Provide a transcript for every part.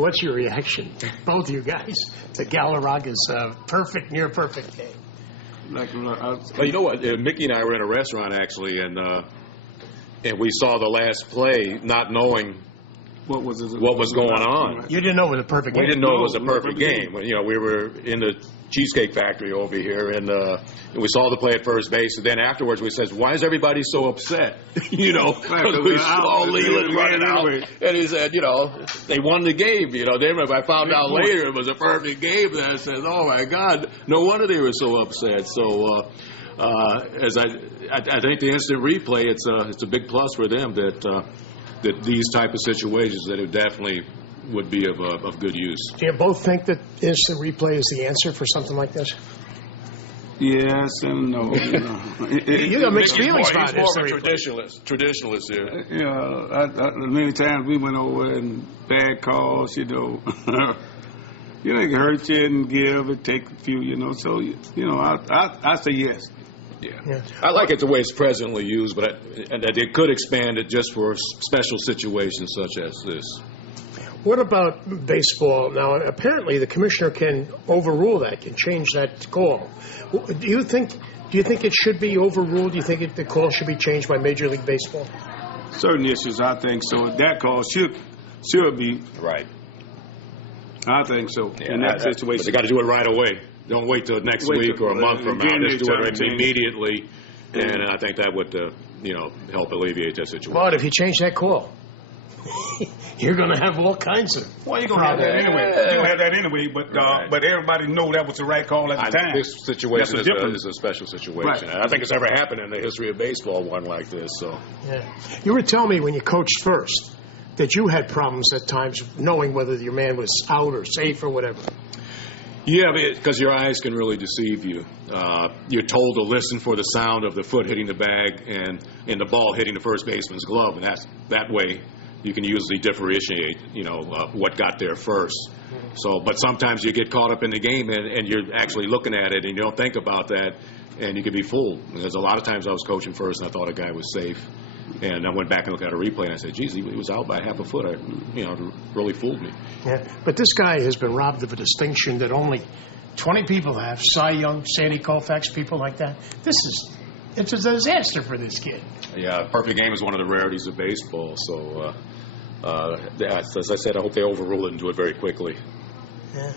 what's your reaction, both you guys, to Galarraga's perfect, near-perfect game? Well, you know what? Mickey and I were in a restaurant, actually, and we saw the last play, not knowing what was going on. You didn't know it was a perfect game. We didn't know it was a perfect game. You know, we were in the Cheesecake Factory over here, and we saw the play at first base, and then afterwards we said, why is everybody so upset? You know, we saw Leland running out, and he said, you know, they won the game. You know, then I found out later it was a perfect game, and I said, oh my God, no wonder they were so upset. So as I think the instant replay, it's a big plus for them that these type of situations that it definitely would be of good use. Do you both think that instant replay is the answer for something like this? Yes and no. You got mixed feelings about it. He's more of a traditionalist here. Yeah, many times we went over and bad calls, you know. You know, it can hurt you and give and take a few, you know. So, you know, I say yes. Yeah. I like it the way it's presently used, but it could expand it just for special situations such as this. What about baseball? Now, apparently the commissioner can overrule that, can change that call. Do you think it should be overruled? Do you think the call should be changed by Major League Baseball? Certain issues, I think so. That call should be. Right. I think so. In that situation. But they got to do it right away. Don't wait till next week or a month from now. Just do it immediately, and I think that would, help alleviate that situation. But if you change that call, you're going to have all kinds of. Well, you're going to have that anyway. You're going to have that anyway, but everybody know that was the right call at the time. This situation is a special situation. Right. I think it's ever happened in the history of baseball, one like this. So. Yeah. You were telling me when you coached first that you had problems at times knowing whether your man was out or safe or whatever. Yeah, because your eyes can really deceive you. You're told to listen for the sound of the foot hitting the bag and the ball hitting the first baseman's glove, and that way you can usually differentiate, what got there first. So, but sometimes you get caught up in the game and you're actually looking at it and you don't think about that, and you can be fooled. Because a lot of times I was coaching first and I thought a guy was safe. And I went back and looked at a replay, and I said, geez, he was out by half a foot. It really fooled me. Yeah, but this guy has been robbed of a distinction that only 20 people have. Cy Young, Sandy Koufax, people like that. It's a disaster for this kid. Yeah, perfect game is one of the rarities of baseball. So, as I said, I hope they overrule it and do it very quickly. Yeah.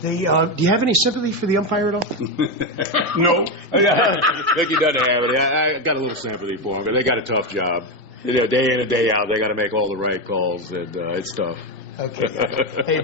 Do you have any sympathy for the umpire at all? No. Mickey doesn't have it. I got a little sympathy for them, but they got a tough job. Day in and day out, they got to make all the right calls, and it's tough. Okay. Hey,